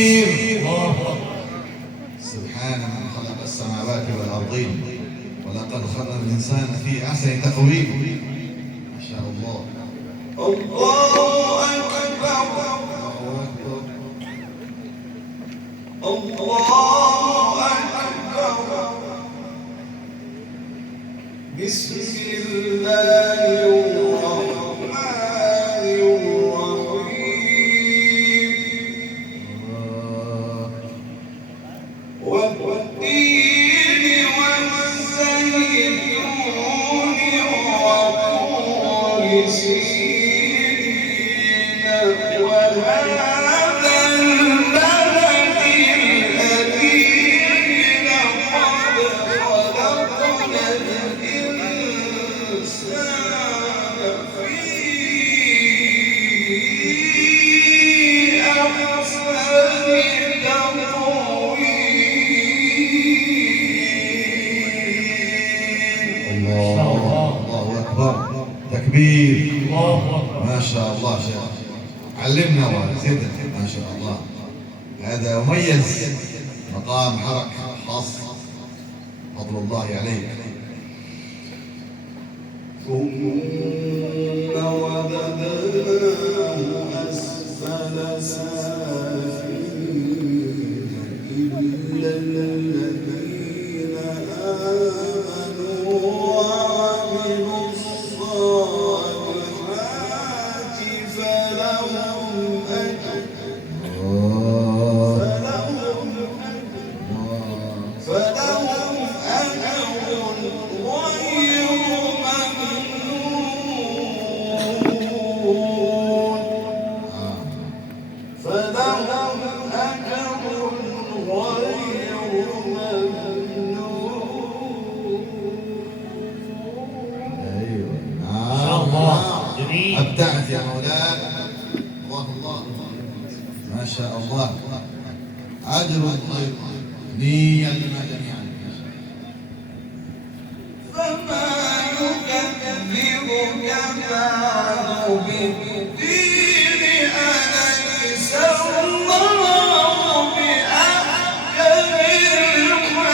تكبير. سبحان من خلق السماوات والأرضين ولقد خلق الإنسان في أحسن تقويم. ما شاء الله. الله أكبر. الله أكبر. بسم الله الرحمن الرحيم. والتين والزيتون وطور سينين وهذا البلد الأمين لقد خلقنا الإنسان في أحسن تقويم. الله أكبر. تكبير. ما شاء الله شيخ، علمنا وزدنا ما شاء الله. هذا مميز، مقام حركة خاص، فضل الله عليك. ثم رددناه أسفل سافلين إلا الذين آمنوا وعملوا الصالحات فلهم أجر غير ممنون. فلهم أجر غير ممنون. أيوة ما شاء الله. جميل. أبدعت يا مولانا. الله ما شاء الله. أجر غير نية لنا جميعا. فما يكذبك بعد بالدين أليس الله بأحكم الحاكمين.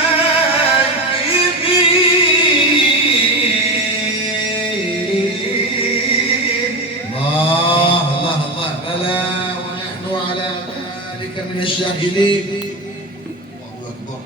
الله بلى ونحن على ذلك من الشاهدين. الله أكبر.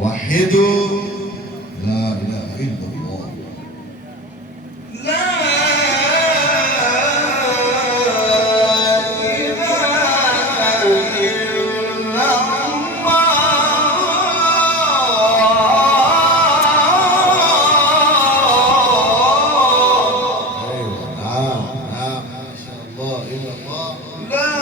وحدوا لا إله إلا الله. لا إله إلا الله. أيوة نعم ما شاء الله إلا الله. لا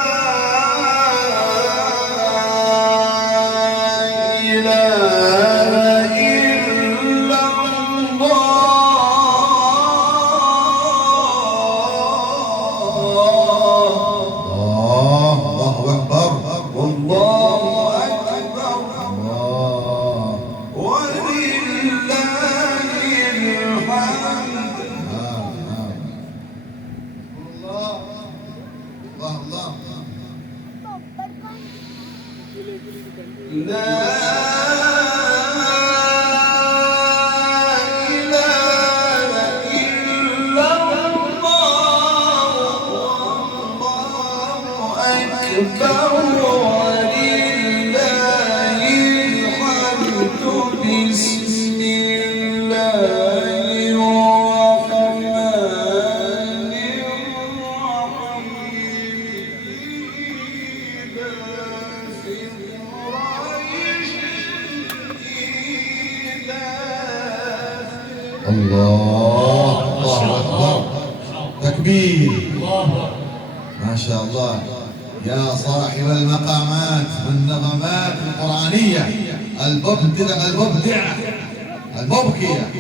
الله أكبر. تكبير. ما شاء الله يا صاحب المقامات والنغمات القرآنية المبدعة المبكية.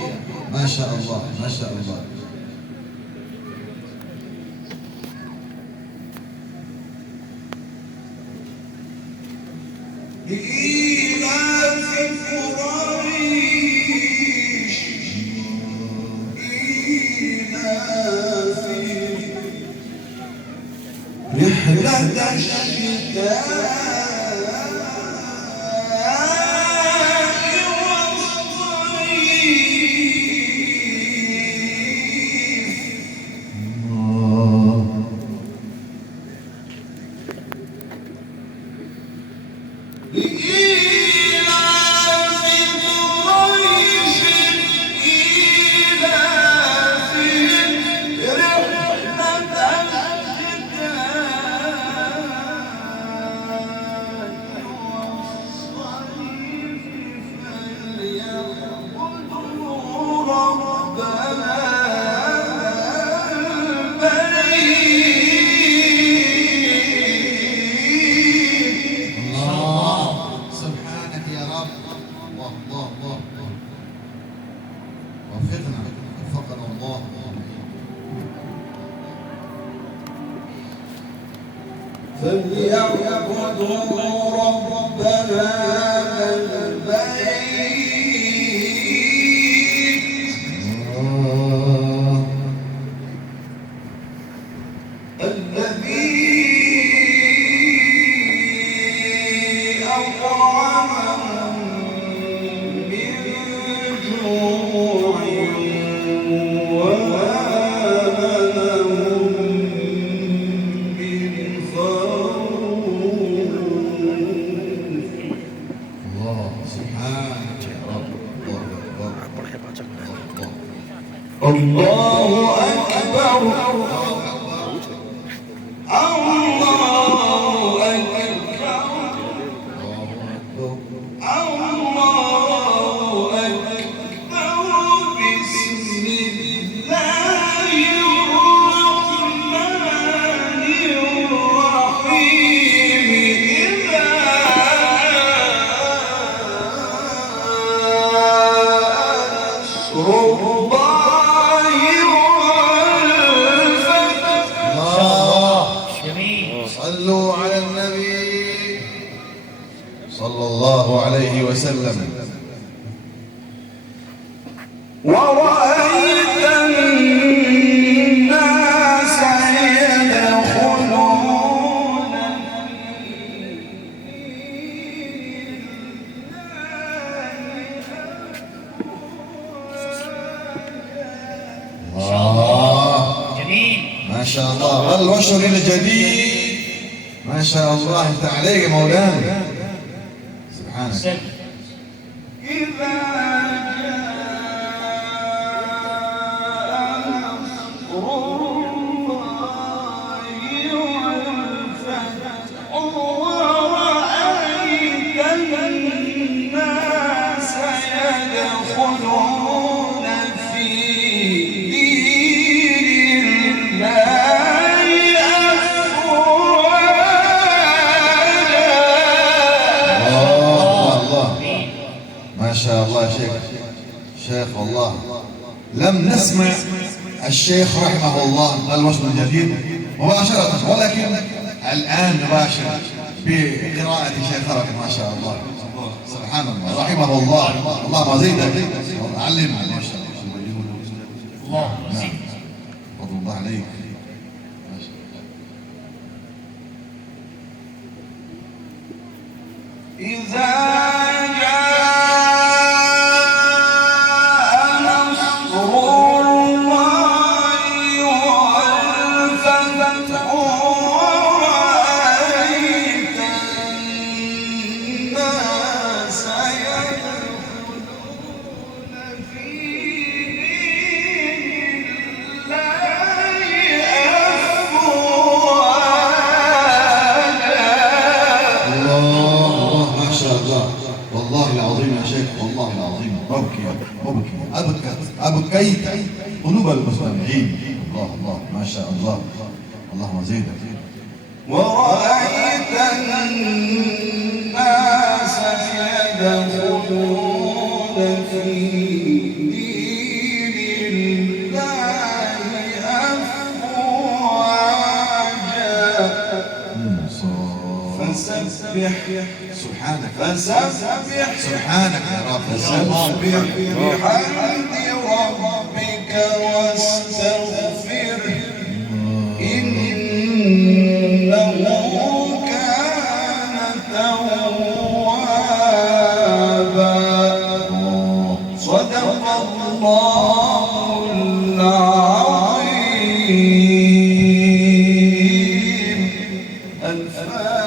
ما شاء الله ما شاء الله. لإيلاف قريش إيلافهم رحلة الشتاء وفقنا الله. فليعبدوا رب هذا البيت الذي أطعمهم من جوع وآمنهم من خوف. الله سبحانك يا رب. الله أكبر. صلوا على النبي صلى الله عليه وسلم. ورأيت الناس يدخلون جميل ما شاء الله. البشر الجديد ما شاء الله. انت عليك يا مولانا سبحانك. إذا جاء نصر الله والفتح ورأيت الناس يدخلون في دين الله ما شاء الله. شيخ والله لم نسمع الشيخ رحمه الله الوصف الجديد مباشرة، ولكن الآن نباشر بقراءة شيخ ما شاء الله. سبحان الله رحمه الله. اللهم زيدك علمنا ما شاء الله. اللهم زيدك فضل الله عليك. إذا والله العظيم يا شيخ، والله العظيم أبكيت قلوب المستمعين. الله ما شاء الله. اللهم زيدك. ورأيت الناس يدخلون في فسبح سبحانك فسبح يا رب. فسبح بحمد ربك واستغفره إنه كان توابا. صدق الله العظيم. الفاتحة.